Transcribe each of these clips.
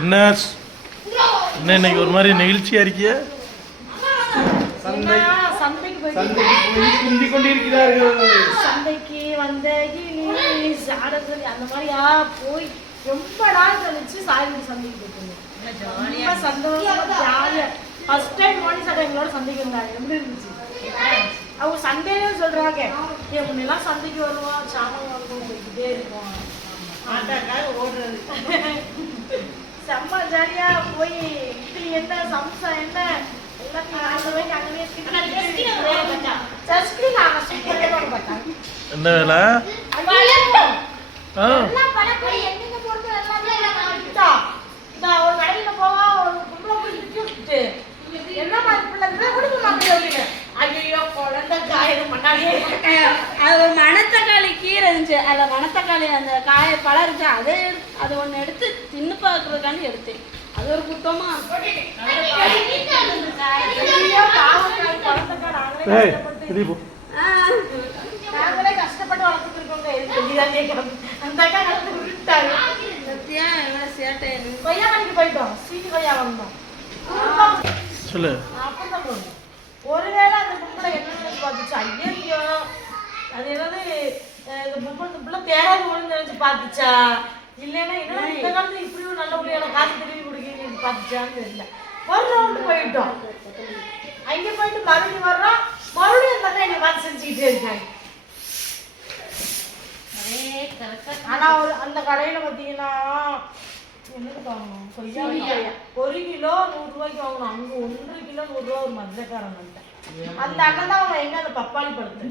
என்ன என்ன இன்னைக்கு ஒரு மாதிரி நெகிழ்ச்சியா இருக்கிய? சந்தைக்கு வந்த அந்த மாதிரியா போய் ரொம்ப நாள் கழிச்சு சாயந்தரம் சந்தைக்கு போயிட்டு சந்தோஷமா ஜாலியா ஃபர்ஸ்ட் டைம் மோனி சார் எங்களோட சந்தைக்கு வந்தாங்க. எப்படி இருந்துச்சு? அவங்க சண்டேன்னு சொல்றாங்க, என் முன்னெல்லாம் சந்தைக்கு வருவோம், சாமான் வாங்குவோம், போய்கிட்டே இருக்கோம், ஆட்டாக்காக ஓடுறது. செம்ம ஜாலியா போய் இட்லி என்ன சம்சா என்ன என்ன வேலை? ஒரு கடையில போவா ஒரு கும்பல போய் இட்டு என்ன ஐயோ குழந்தை காயம் பண்ணாலே அது ஒரு மணத்தக்காளி கீரை இருந்துச்சு. அதில் மணத்தக்காளி அந்த காய பழம் இருந்துச்சு, அதை ஒன்று எடுத்து தின்னு பார்க்கறதுக்காண்டி எடுத்தேன். அது ஒரு குத்தமா நாங்களே கஷ்டப்பட்டு வளர்த்துட்டு இருக்கோங்க. அந்த அக்கா நடந்து விட்டாங்க. கொய்யா கடைக்கு போயிட்டோம், சீனி கொய்யா வாங்கினோம். அப்பதான் ஒருவேளை அந்த புக்கில் என்ன நினைச்சு பார்த்துச்சு, ஐயோ அது என்னது இந்த புக்கில் தேங்காய் ஒழுங்கு நினைச்சு பார்த்துச்சா, இல்லைன்னா என்ன இந்த காலத்துல இப்படியும் நல்ல முடியாத காசு திரும்பி கொடுக்க பார்த்துச்சான்னு தெரியல. ஒரு ரவுண்டு போயிட்டோம், அங்கே போயிட்டு மறுபடியும் வர்றோம், மறுபடியும் அந்த என்னை பார்த்து செஞ்சுக்கிட்டே இருக்காங்க. ஆனா அந்த கடையில பார்த்தீங்கன்னா என்னது வாங்கணும், கொய்யா 1 கிலோ 100 ரூபாய்க்கு வாங்கணும். அங்க 1 கிலோ 100 ரூபா ஒரு மஞ்சக்காரன் வந்துட்டேன். அந்த அண்ணன் தான் அவங்க எங்க அந்த பப்பாளி படுத்து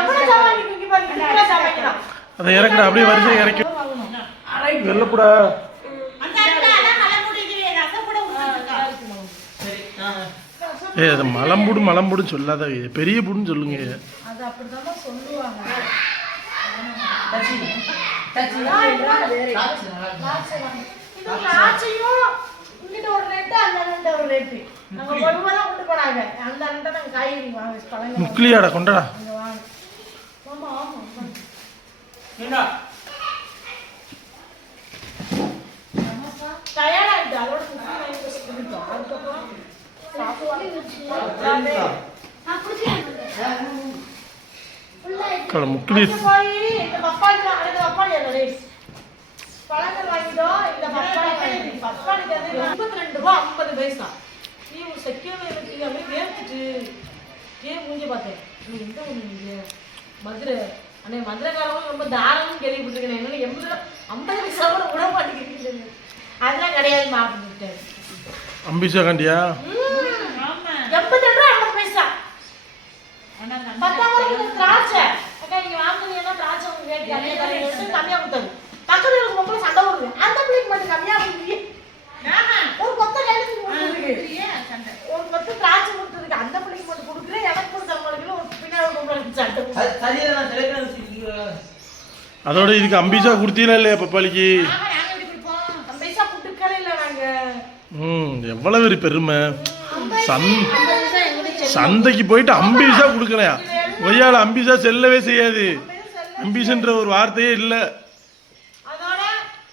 எவ்வளவு சாமான் இங்க பாருங்க, சாமான் அதை இறக்குற அப்படியே வரிசை இறக்கி வெள்ளப்புடா அது மலம்புடுன்னு சொல்லாத, பெரிய புடுன்னு சொல்லுங்க. அது அப்படிதான் சொல்லுவாங்க. இங்கிட்ட ஒரு ரேட்டு, அந்த அண்ணன் ஒரு ரேட்டு. நாங்க ஒருவரா கொண்டு போனாங்க. அந்த அண்ணன் நாங்க காய்கறி வாங்க பழங்க முக்கிலியாடா கொண்டடா. ஆமா ஆமா ஏண்டா டயர்ட் ஆயிட்டு அதோட முக்கியம் பண்ணிட்டோம். அதுக்கப்புறம் முக்கிலி போய் இந்த பப்பாளி பழங்கள் வாங்கிட்டோம். இந்த பப்பாளிக்கு 52 ரூபா 50 பைசா. நீ ஒரு செகண்ட் அப்படியே வேர்த்துட்டு ஏன் மூஞ்சி பார்த்தேன். நீ எந்த ஒண்ணு நீங்க மதுரை அன்னைக்கு மதுரைக்காரங்களும் ரொம்ப தாராளம் கேள்விப்பட்டிருக்கேன். என்னால 50 பைசா கூட விட மாட்டேங்கிறீங்க. அதெல்லாம் கிடையாது மாப்பிட்டாரு. அம்பிசா கண்டியா 82 ரூபா 50 பைசா. 10 திராட்சை அக்கா நீங்க வாங்குனீங்கன்னா திராட்சை உங்க ரேட் கம்மியா கொடுத்தாரு. பக்கத்துல இருக்க பொம்பளை சண்டை வருது, அந்த பிள்ளைக்கு மட்டும் கம்மியா கொடுக்குறீங்க. ஒரு கொத்த ஒரு கொத்த திராட்சை கொடுத்ததுக்கு அந்த பிள்ளைக்கு மட்டும் கொடுக்குறேன், எனக்கு மட்டும் சம்பளம் ஒரு பின்னாடி பொம்பளை சண்டை. அதோட இதுக்கு அம்பிசா கொடுத்தீங்களா இல்லையா பப்பாளிக்கு? அம்பிசா கொடுக்கல இல்ல நாங்க. எவ்வளவு பெருமை. சந்தைக்கு போயிட்டு அம்பிசா கொடுக்கலையா? கொய்யால அம்பிசா செல்லவே செய்யாது. அம்பிசன்ற ஒரு வார்த்தையே இல்ல. அதோட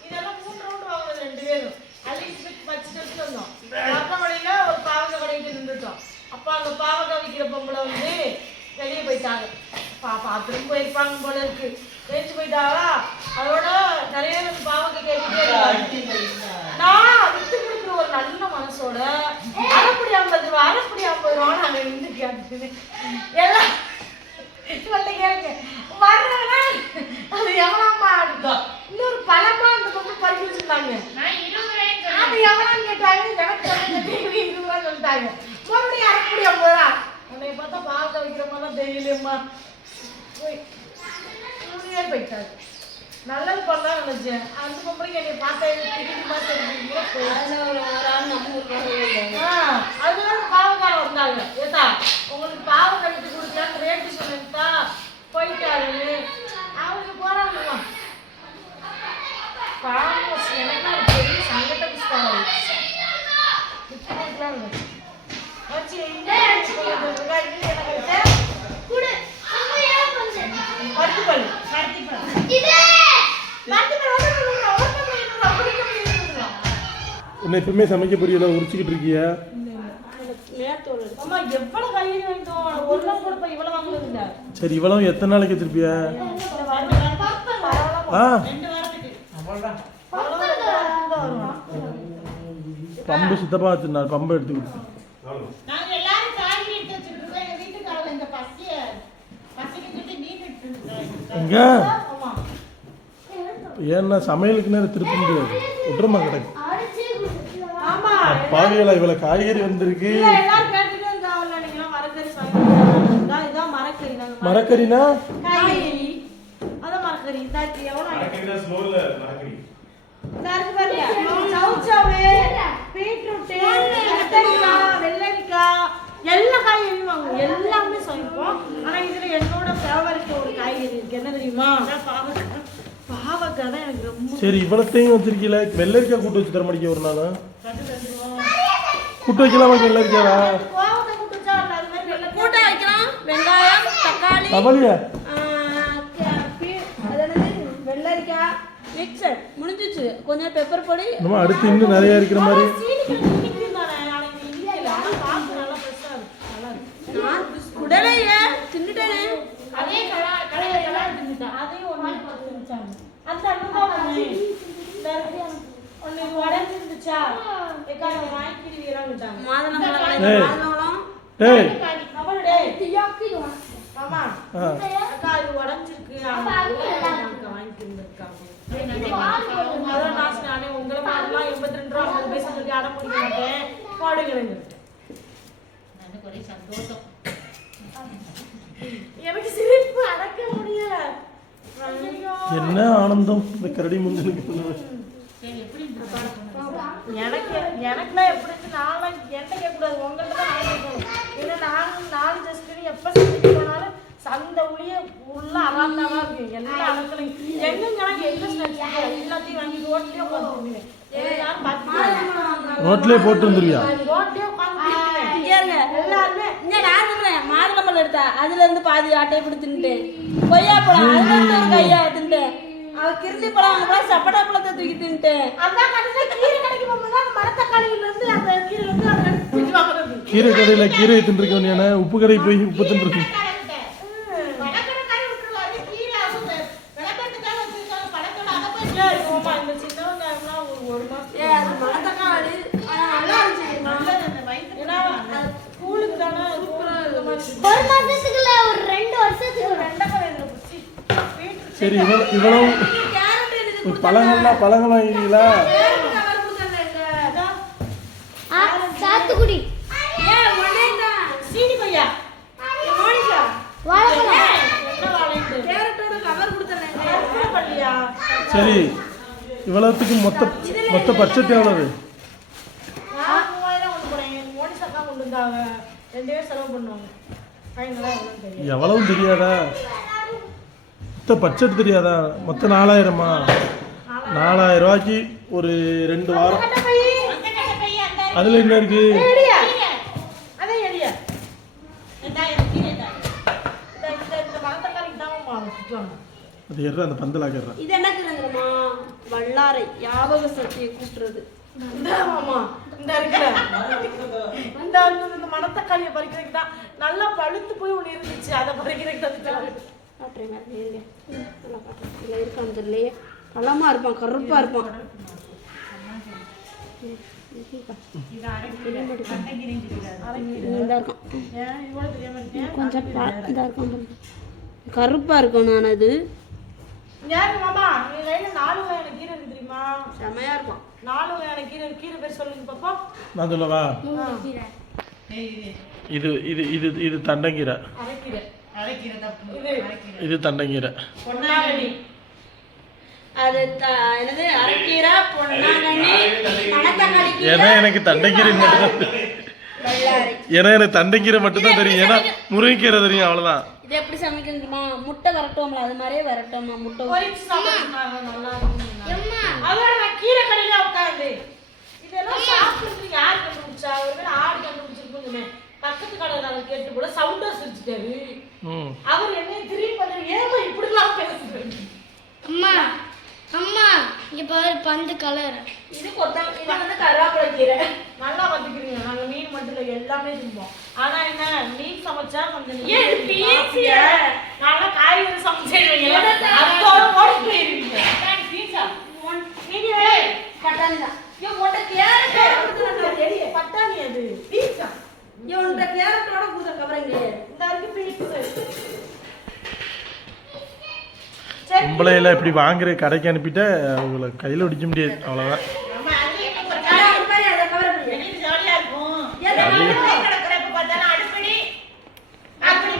இதெல்லாம் 3 ரவுண்ட் வாங்குறது ரெண்டு பேரும். அலிஸ் வச்சிட்டு வந்தோம். பாப்பமலையில ஒரு பாவக்காய் கடைக்கு நின்னுட்டோம். அப்ப அந்த பாவக்காய் விக்கிற பொம்பளை வந்து வெளியே போயிட்டாங்க. பாத்ரூம் போயிருப்பாங்க போல இருக்கு. வெளியே போயிட்டாங்களா, அதோட நிறைய பாவக்காய் கேட்டுட்டே நான் விட்டு கொடுக்குற ஒரு நல்ல மனசோட அரைப்படி 50 ரூபா அரைப்படி 50 ரூபா நாங்க இருந்து கேட்டு எல்லாம் கேட்க வர்றா அது எவ்வளோமா இருக்கும். இன்னொரு பழமா அந்த பக்கம் பறிக்க வச்சிருந்தாங்க. அது எவ்வளோன்னு கேட்டாங்க. எனக்கு 20 ரூபா சொல்லிட்டாங்க. மறுபடியும் அரைப்படி 50 ரூபா. உன்னை பார்த்தா பாவக்காய் வைக்கிற மாதிரிலாம் தெரியலையம்மா. போய் போயிட்டாரு. நல்லது பண்ணலாம் நினைச்சேன். அந்த பொம்பளைக்கு என்னை பார்த்தா திரும்பி அதனால பாவக்காய் வந்தாங்க. ஏதா உங்களுக்கு பாவக்காய் எடுத்து கொடுக்கலான்னு ரேட்டு சொல்லிட்டா போயிட்டாரு. அவருக்கு போறாங்கம்மா பாவம். எனக்கு ஒரு பெரிய சங்கட்ட புஸ்தகம் வச்சு உன்னை எப்பவுமே சமைக்க புரியல உரிச்சுக்கிட்டு இருக்கிய அம்மா எவ்வளவு காய்கறி வாங்கிட்டோம் ஒரு நாள் கூட போய் இவ்வளவு வாங்குறது இல்ல சரி இவ்வளவு எத்தனை நாளைக்கு வச்சிருப்பிய ஆ 2 வாரத்துக்கு பம்பு சித்தப்பா வச்சிருந்தாரு பம்பை எடுத்து கொடுத்து நாங்க எல்லாரும் காய்கறி எடுத்து வச்சிருக்கோம் எங்க வீட்டுக்காரங்க இந்த பசிக்கிட்டு மீன் எடுத்து எங்க ஆமா ஏன்னா சமையலுக்கு நேரம் திருப்ப முடியாது விட்டுருமா கிடக்கு ஆமா பாவியலா இவ்வளவு காய்கறி வந்திருக்கு இல்ல எல்லாரும் கேட்டுட்டே இருந்தாங்க நீங்க மரக்கறி சாப்பிடுங்க இதான் மரக்கறி நாங்க மரக்கறினா காய்கறி அத மரக்கறி தாக்கி எவ்வளவு மரக்கறினா ஸ்லோல மரக்கறி தாக்கு பாருங்க சவுச்சாவே பீட்ரூட் கத்தரிக்காய் வெள்ளரிக்காய் எல்லா காய்கறியும் வாங்குவோம் எல்லாமே சமைப்போம் ஆனா இதுல என்னோட ஃபேவரட் ஒரு காய்கறி இருக்கு என்ன தெரியுமா பாவக்காய் தான் எனக்கு ரொம்ப சரி இவ்வளத்தையும் வச்சிருக்கீல வெள்ளரிக்காய் கூட்டு வச்சு தர மாட்டேங்க ஒரு நாள் கூட்டு வைக்கலாமா வெள்ளரிக்காவா பாவக்காய் கூட்டு வச்சா அது மாதிரி கூட்ட வைக்கலாம் வெங்காயம் தக்காளி அவளியா வெள்ளரிக்காய் மிக்சர் முடிஞ்சிச்சு கொஞ்சம் பெப்பர் பொடி நம்ம அடுத்து இன்னும் நிறைய இருக்கிற மாதிரி உடலையே தின்னுட்டேனே அதே கடையில தின்னுட்டேன் அதையும் ஒரு நாள் பார்த்து தின்னுச்சாங்க அந்த அனுபவம் ஒன்று உடஞ்சிருந்துச்சா எக்கான வாங்கிக்கிடுவீங்களான்னு விட்டாங்க மாதுளம்பழம் ஏய் ஆமா அக்கா இது உடஞ்சிருக்கு வாங்கிக்கிருந்துருக்காங்க அதான் நானே உங்களை மாதிரிலாம் 82 ரூபா 50 பைசா சொல்லி அடம் பிடிக்க மாட்டேன் பாடுகிறேன் ஒரே சந்தோஷம் எனக்கு சிரிப்பு அடக்க முடியல என்ன ஆனந்தம் இந்த கரடி முந்தனுக்கு எனக்குலாம் எப்படி நான்லாம் என்கிட்ட கேட்கக்கூடாது உங்கள்கிட்ட தான் நான் கேட்கணும் ஏன்னா நான் ஜஸ்ட் எப்போ சமைச்சு போனாலும் சந்த உளிய ஃபுல்லா அறாந்தாவா இருக்கு எல்லா அடக்கலையும் எங்கெங்கெல்லாம் எங்க ஸ்நாக்ஸ் எல்லாத்தையும் வாங்கி ரோட்லயே உட்காந்து ரோட்லயே போட்டு வந்துருவியா ரோட்லயே உட்காந்து எல்லாருமே மாதுளம்பழம் எடுத்தா அதுல இருந்து பாதி ஆட்டையை பிடி தின்னுட்டேன் கொய்யா பழம் அதுல இருந்து ஒரு கையா தின்னுட்டேன் அவ கிருந்தி பழம் அங்க சப்படா பழத்தை தூக்கி தின்னுட்டேன் அந்த கடையில கீரை கடைக்கு போகும்போது அந்த மரத்தக்காளியில இருந்து அந்த கீரை வந்து அதை தூக்கி வாங்குறது கீரை கடையில கீரையை தின்றுக்க வேண்டியான உப்பு கடை போய் உப்பு தின்றுருக்கு ஒரு மாசத்துக்குள்ள ஒரு 2 வருஷத்துக்கு சரி இவ்வளவு பழங்கள்லாம் வாங்கிங்களா சாத்துக்குடி சீனி கொய்யா வாழைப்பழம் சரி இவ்வளவுத்துக்கு மொத்த பட்ஜெட் எவ்வளவு நான் 3000 கொண்டு போறேன் மோனிஷா கொண்டு வந்தாங்க 2 பேர் செலவு பண்ணுவாங்க ஃபைனலா எவ்வளவு தெரியாதா மொத்த பட்ஜெட் தெரியாதா மொத்த 4000மா 4000 ரூபாய்க்கு ஒரு 2 வாரம் அதுல என்ன இருக்கு அது ஏற அந்த பந்தலா கேற இது என்ன தெரியுமா வல்லாரை ஞாபக சக்தியை கூட்டுறது ஆமா இந்த இருக்குல இந்த மணத்தக்காளியை பறிக்கிறதுக்கு தான் நல்லா பழுத்து போய் ஒன்று இருந்துச்சு அதை பறிக்கிறதுக்கு தான் காட்டுறேன் மாதிரி இருங்க நல்லா காட்டுறேன் இல்லை இருக்கான்னு தெரியலையே பழமா இருப்பான் கருப்பா இருப்பான் கொஞ்சம் இதாக இருக்கும் கருப்பா இருக்கும் நான் அது யாரு மாமா நீ கையில 4 வகையான கீரை இருக்கு தெரியுமா செமையா இருக்கும் 4 வகையான கீரை பேர் சொல்லுங்க பாப்பா நான் சொல்லவா இது இது இது இது தண்டங்கீரை இது தண்டங்கீரை பொன்னாங்கண்ணி அது என்னது அரைக்கீரை பொன்னாங்கண்ணி மணத்தக்காளி ஏன்னா எனக்கு தண்டங்கீரை மட்டும்தான் எனக்கு தண்டங்கீரை மட்டும்தான் தெரியும் ஏன்னா முருங்கைக்கீரை தெரியும் அவ்வளவுதான் இது எப்படி சமைக்கணும் தெரியுமா முட்டை வரட்டோம்ல அது மாதிரியே வரட்டோம்மா முட்டை பொரிச்சு சாப்பிடுறாங்க நல்லா இருக்கும் அதோட நான் கீரை கடையில உட்காந்து இதெல்லாம் சாப்பிட்டு யார் கண்டுபிடிச்சா ஒருவேளை ஆடு கண்டுபிடிச்சிருப்போங்க பக்கத்து கடையில கேட்டு கூட சவுண்டா சிரிச்சுட்டாரு அவர் என்ன திரும்பி பண்ண ஏமா இப்படிலாம் பேசுறாரு அம்மா அம்மா இங்க பாரு பந்து கலர். இது கொத்தம் இது வந்து கருவேப்பிலை கீரை. நல்லா பார்த்துக்கிறீங்க. நாங்கள் மீன் மட்டும் இல்லை எல்லாமே திம்போம். ஆனால் என்ன மீன் சமைச்சா கொஞ்சம் ஏன் பீஸியா? நல்லா காய்கறி சமைச்சிடுவீங்க. அதோட ஓடி போயிருவீங்க. பட்டாணி தான். இவன் உன்கிட்ட கேரட் பட்டாணி அது பீஸா. இவன்கிட்ட கேரட்டோட பூத கவரங்க. இந்த இருக்கு பீஸ். பொம்பளையில இப்படி வாங்குற கடைக்கு அனுப்பிட்டா அவங்கள கையில் ஒடிக்க முடியாது, அவ்வளோதான். நம்ம அங்கேயே போய் அதை கவர் பண்ணி வெளியே ஜாலியா இருக்கும். ஏன் கிடக்கிறப்ப பார்த்தாலும் அடுப்படி அடுப்படி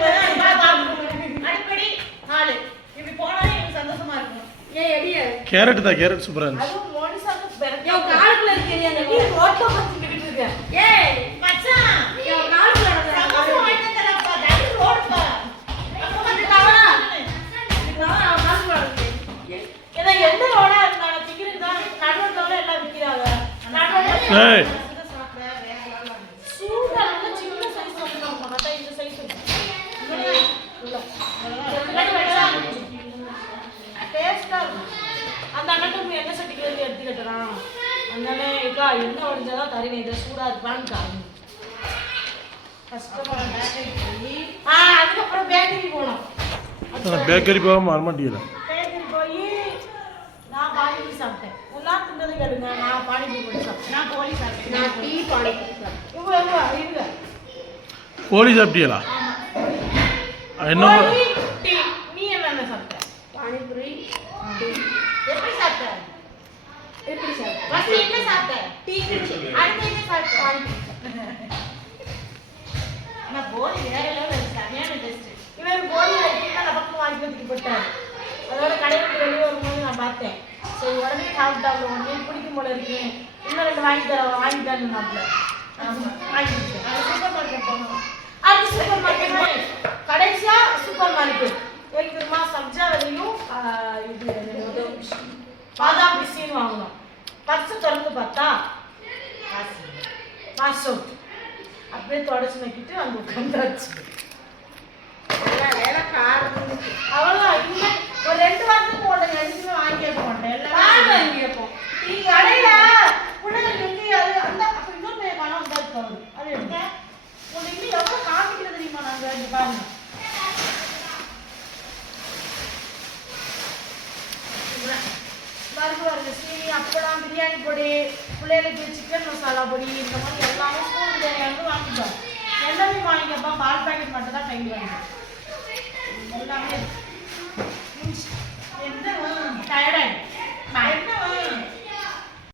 4 இப்படி போனாலே எனக்கு சந்தோஷமா இருக்கும். ஏன் எடிய கேரட் தான், கேரட் சூப்பராக இருந்துச்சு. அதுவும் மோனிசாக்கு இவன் காலுக்குள்ள இருக்கறியா அந்த நீ ரோட்ல பார்த்துக்கிட்டு இருக்க. ஏய் மச்சான் இவன் காலுக்குள்ள சமோசா வாங்கிட்டு தரப்பா. அது ரோட்ல அப்ப வந்து அவன் காலுக்குள்ள ஏன்னா எந்த ரோடா இருந்தாலும் டிக்கெட் தான் நடுவுல எல்லாம் விக்கிறாங்க. ஏய் சூடா நல்ல சின்ன சைஸ் சொல்லுவாங்க. பார்த்தா இந்த சைஸ் டேஸ்டா இருக்கும். அந்த அண்ணன் என்ன சட்டிக்கு வந்து எடுத்துக்கிட்டான். அதனால இதா என்ன உடஞ்சாதான் தருவேன். இதை சூடா இருப்பான்னு காரணம். அதுக்கப்புறம் பேக்கரி போனோம். பேக்கரி போகாமல் வரமாட்டேங்குது. பேக்கரி போய் நான் பானிபூரி சாப்பிட்டேன். எல்லாம் தின்னது கேளுங்க. நான் பானிபூரி போய் சாப்பிட்டேன். நான் கோழி சாப்பிட்டேன். நான் டீ பானிபூரி இவங்க இருங்க. கோழி சாப்பிட்டீங்களா? என்ன கோழி, டீ. நீ என்ன சாப்பிட்ட? பானிபூரி டீ. எப்படி சாப்பிட்ட? எப்படி சார்? ஃபர்ஸ்ட் என்ன சாப்பிட்ட? டீ குடிச்சு. அடுத்து என்ன சாப்பிட்ட? நான் கோழி வேற லெவல்ல இருக்கு. சரியான டேஸ்ட். இவர் கோழி வைக்கிட்டா நமக்கு வாங்கி வச்சுட்டு போட்டாரு. அதோட கடைக்கு வெளியே வரும்போது நான் பார்த்தேன். சரி உடனே சாப்பிட்டாங்க. உடனே பிடிக்கும் போல இருக்கு. இன்னும் 2 வாங்கி தரேன் நாட்டில். வாங்கிட்டேன். அது சூப்பர் மார்க்கெட் போனோம். அது சூப்பர் மார்க்கெட் கடைசியா சூப்பர் மார்க்கெட் வைக்கிறமா சப்ஜா வரையும் இது பாதாம் பிசின்னு வாங்கணும். பர்ஸ் திறந்து பார்த்தா பாஸ்அவுட். அப்படியே தொடச்சு நக்கிட்டு அங்கே உட்காந்தாச்சு. வேலை காரம் அவ்வளோதான். இல்லை ஒரு 2 வாரத்துக்கு உடனே அடிச்சுமே வாங்கி போட்டேன். எல்லாம் வாங்கி வைப்போம். நீ கடையில பிள்ளைங்க எங்கேயாவது அந்த அப்படி இன்னொரு பணம் தருது. அது எடுக்க உங்களை இன்னும் எவ்வளோ காமிக்கிறது தெரியுமா? நாங்கள் இங்கே பாருங்க. வருது சீனி அப்பளம் பிரியாணி பொடி பிள்ளைகளுக்கு சிக்கன் மசாலா பொடி இந்த மாதிரி எல்லாமே ஸ்கூல் பிரியாணி வாங்கிட்டோம். எல்லாமே வாங்கிக்கப்பா. பால் பேக்கெட் மட்டும் தான் கையில் வாங்கிட்டோம். எல்லாமே எந்த டயர்டாயிடும்.